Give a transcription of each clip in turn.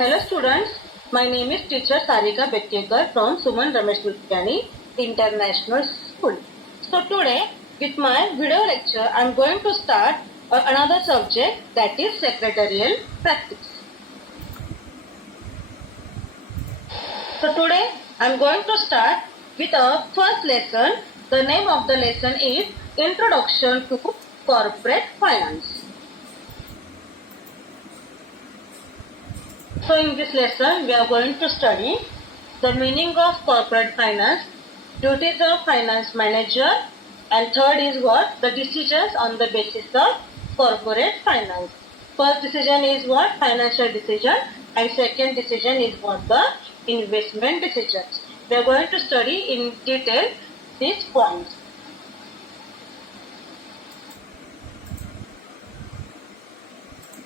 Hello students, my name is teacher Sarika Bettekar from Suman Ramesh Vidyani International School. So today with my video lecture I am going to start another subject, that is secretarial practice. So today I am going to start with our first lesson. The name of the lesson is Introduction to Corporate Finance. So in this lesson we are going to study the meaning of corporate finance, duties of finance manager, and third is what? The decisions on the basis of corporate finance. First decision is what? Financial decision, and second decision is what? The investment decisions. We are going to study in detail these points.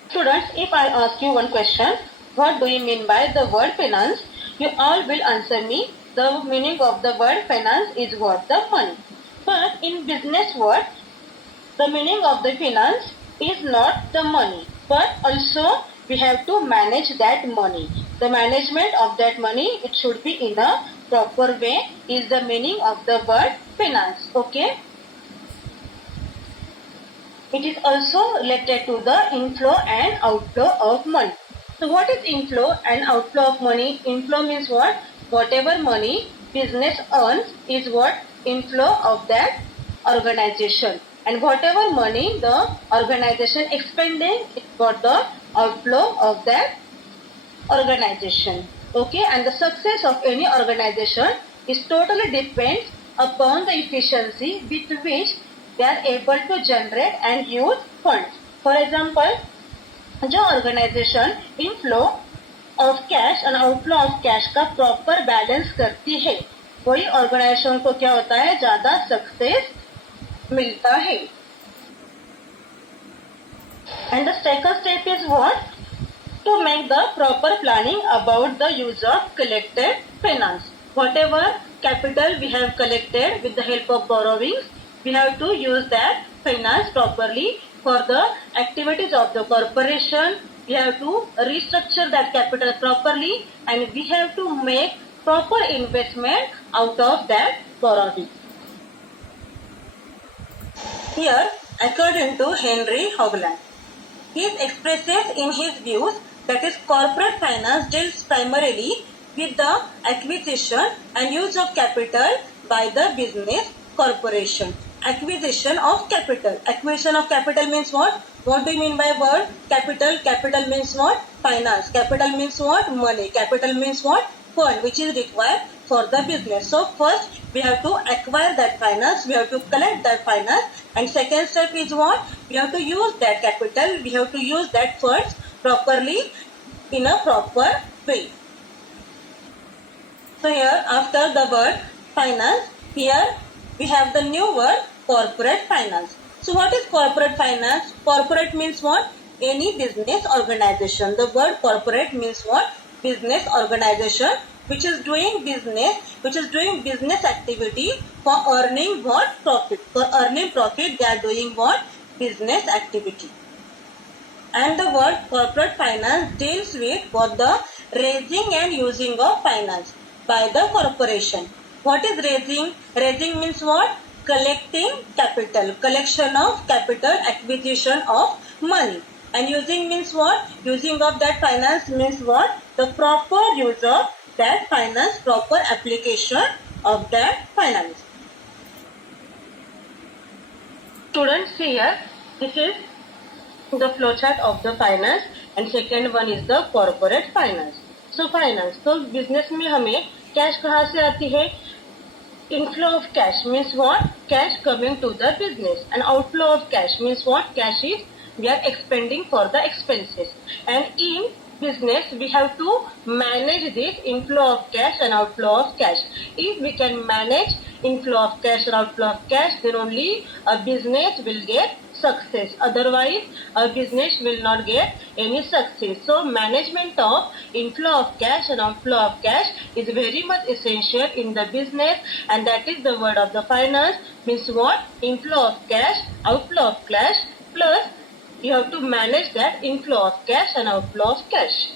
Students, if I ask you one question, what do you mean by the word finance? You all will answer me. The meaning of the word finance is what? The money. But in business world, the meaning of the finance is not the money, but also we have to manage that money. The management of that money, it should be in a proper way, is the meaning of the word finance. Okay? It is also related to the inflow and outflow of money. So what is inflow and outflow of money? Inflow means what? Whatever money business earns is what? Inflow of that organization. And whatever money the organization expending is what? The outflow of that organization. Okay, and the success of any organization is totally depends upon the efficiency with which they are able to generate and use funds. For example, जो organisation inflow of cash और outflow of cash का proper balance करती है, वही organisation को क्या होता है? ज्यादा सक्सेस मिलता है. And the second step is what? To make the proper planning about the use of collected finance. Whatever capital we have collected with the help of borrowings, we have to use that finance properly for the activities of the corporation. We have to restructure that capital properly, and we have to make proper investment out of that borrowing. Here, according to Henry Hogland, he expresses in his views that is corporate finance deals primarily with the acquisition and use of capital by the business corporation. Acquisition of capital. Acquisition of capital means what? What do you mean by word capital? Capital means what? Finance. Capital means what? Money. Capital means what? Fund, which is required for the business. So first we have to acquire that finance, we have to collect that finance, and second step is what? We have to use that capital, we have to use that funds properly in a proper way. So here after the word finance, here we have the new word corporate finance. So what is corporate finance? Corporate means what? Any business organization. The word corporate means what? Business organization which is doing business activity for earning what? Profit. For earning profit they are doing what? Business activity. And the word corporate finance deals with what? The raising and using of finance by the corporation. What is raising? Raising means what? Collecting capital. Collection of capital, acquisition of money. And using means what? Using of that finance means what? The proper use of that finance, proper application of that finance. Students, see here, this is the flowchart of the finance, and second one is the corporate finance. So finance, तो business में हमें cash कहाँ से आती है? Inflow of cash means what? Cash coming to the business. And outflow of cash means what? Cash is we are expending for the expenses. And in business we have to manage this inflow of cash and outflow of cash. If we can manage inflow of cash and outflow of cash, then only a business will get success. Otherwise, a business will not get any success. So, management of inflow of cash and outflow of cash is very much essential in the business, and that is the word of the finance. Means what? Inflow of cash, outflow of cash, plus you have to manage that inflow of cash and outflow of cash.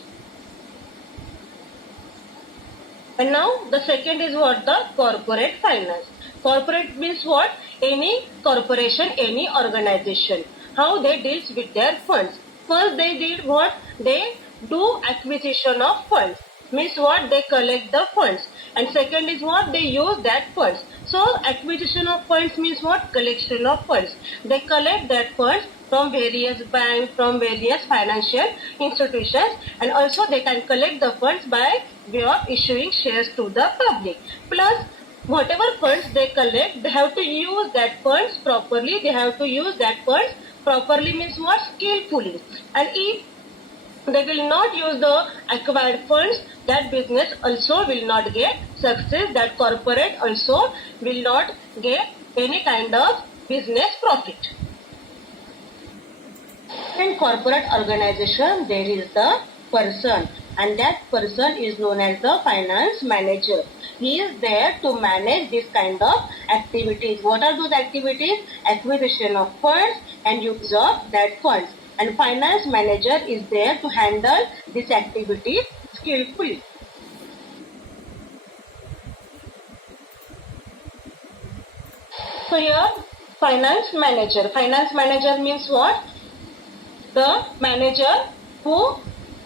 And now the second is what? The corporate finance. Corporate means what? Any corporation, any organization, how they deals with their funds. First they did what? They do acquisition of funds. Means what? They collect the funds. And second is what? They use that funds. So acquisition of funds means what? Collection of funds. They collect that funds from various banks, from various financial institutions, and also they can collect the funds by way of issuing shares to the public. Plus, whatever funds they collect, they have to use that funds properly. They have to use that funds properly means what? Skillfully. And if they will not use the acquired funds, that business also will not get success. That corporate also will not get any kind of business profit. In corporate organization, there is the person, and that person is known as the finance manager. He is there to manage this kind of activities. What are those activities? Acquisition of funds and use of that funds. And finance manager is there to handle this activity skillfully. So here, finance manager. Finance manager means what? The manager who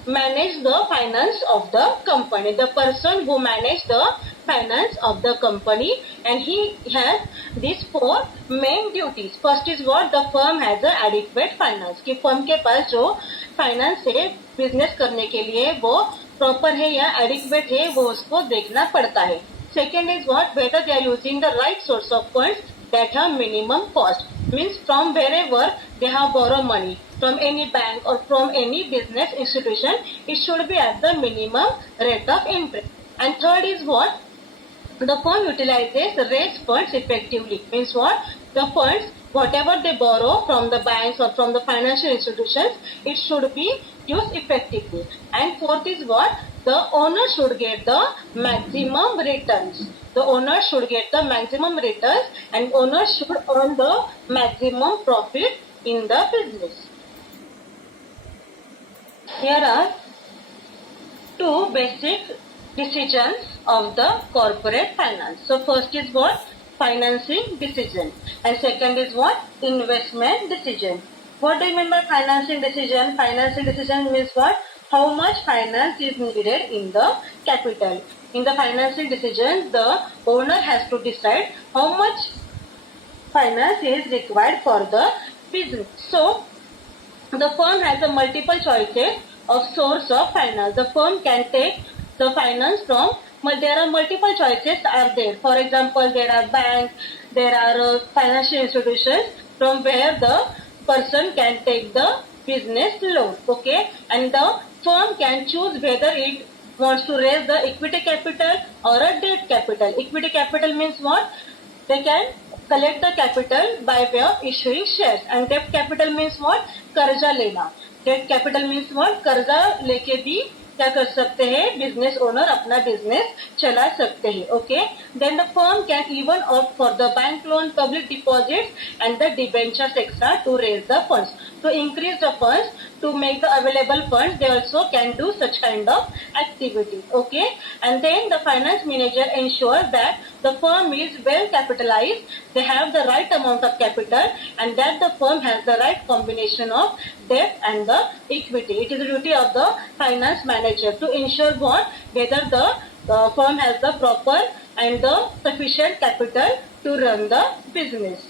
manage the finance of the company. The person who manage the finance of the company, and he has these four main duties. First is what? The firm has a adequate finance. कि firm के पास जो finance है business करने के लिए वो proper है या adequate है, वो उसको देखना पड़ता है. Second is what? Whether they are using the right source of funds that have minimum cost. Means from wherever they have borrow money, from any bank or from any business institution, it should be at the minimum rate of interest. And third is what? The firm utilizes raise funds effectively. Means what? The funds, whatever they borrow from the banks or from the financial institutions, it should be used effectively. And fourth is what? The owner should get the maximum returns. The owner should get the maximum returns, and owner should earn the maximum profit in the business. Here are two basic decisions of the corporate finance. So first is what? Financing decision, and second is what? Investment decision. What do you mean by financing decision? Financing decision means what? How much finance is needed in the capital. In the financing decision, the owner has to decide how much finance is required for the business. So the firm has a multiple choices of source of finance. The firm can take the finance from, there are multiple choices are there. For example, there are banks, there are financial institutions from where the person can take the business loan. Okay, and the firm can choose whether it wants to raise the equity capital or a debt capital. Equity capital means what? They can collect the capital by way of issuing shares. And debt capital means what? कर्जा लेना. Debt capital means what? कर्जा लेके भी क्या कर सकते हैं? Business owner अपना बिजनेस चला सकते हैं. Okay, then the firm can even opt for the bank loan, public deposits, and the debentures extra to raise the funds. To increase the funds, to make the available funds, they also can do such kind of activity. Okay, and then the finance manager ensures that the firm is well capitalized, they have the right amount of capital, and that the firm has the right combination of debt and the equity. It is the duty of the finance manager to ensure what? Whether the firm has the proper and the sufficient capital to run the business.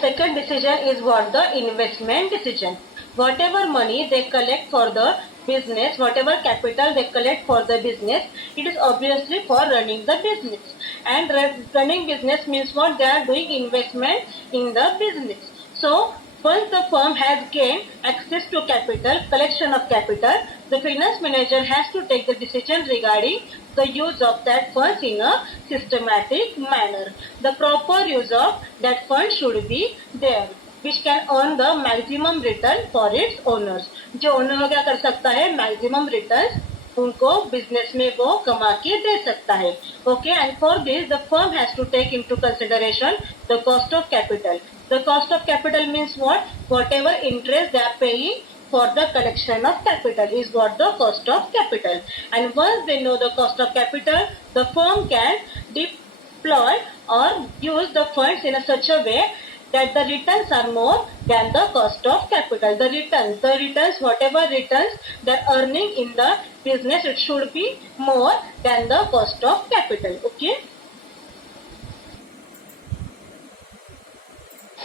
Second decision is what? The investment decision. Whatever money they collect for the business, whatever capital they collect for the business, it is obviously for running the business. And running business means what? They are doing investment in the business. So once the firm has gained access to capital, collection of capital, the finance manager has to take the decision regarding the use of that funds in a systematic manner. The proper use of that fund should be there, which can earn the maximum return for its owners. जो owner क्या कर सकता है? Maximum returns उनको business में वो कमा के दे सकता है. Okay, and for this the firm has to take into consideration the cost of capital. The cost of capital means what? Whatever interest they are paying for the collection of capital is what the cost of capital. And once they know the cost of capital, the firm can deploy or use the funds in such a way that the returns are more than the cost of capital. The returns, whatever returns they're earning in the business, it should be more than the cost of capital. Okay.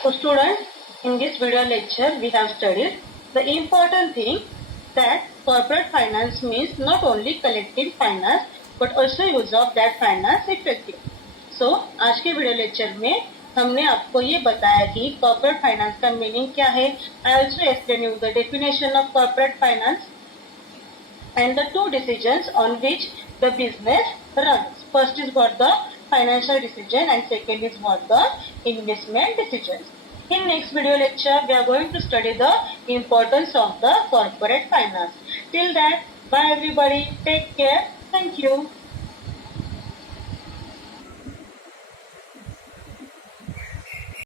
So students, in this video lecture, we have studied the important thing that corporate finance means not only collecting finance but also use of that finance effectively. So, आज के video lecture में हमने आपको ये बताया कि corporate finance का meaning क्या है. I also explain you the definition of corporate finance and the two decisions on which the business runs. First is what the financial decision and second is what the investment decisions. In next video lecture, we are going to study the importance of the corporate finance. Till that, bye everybody. Take care. Thank you.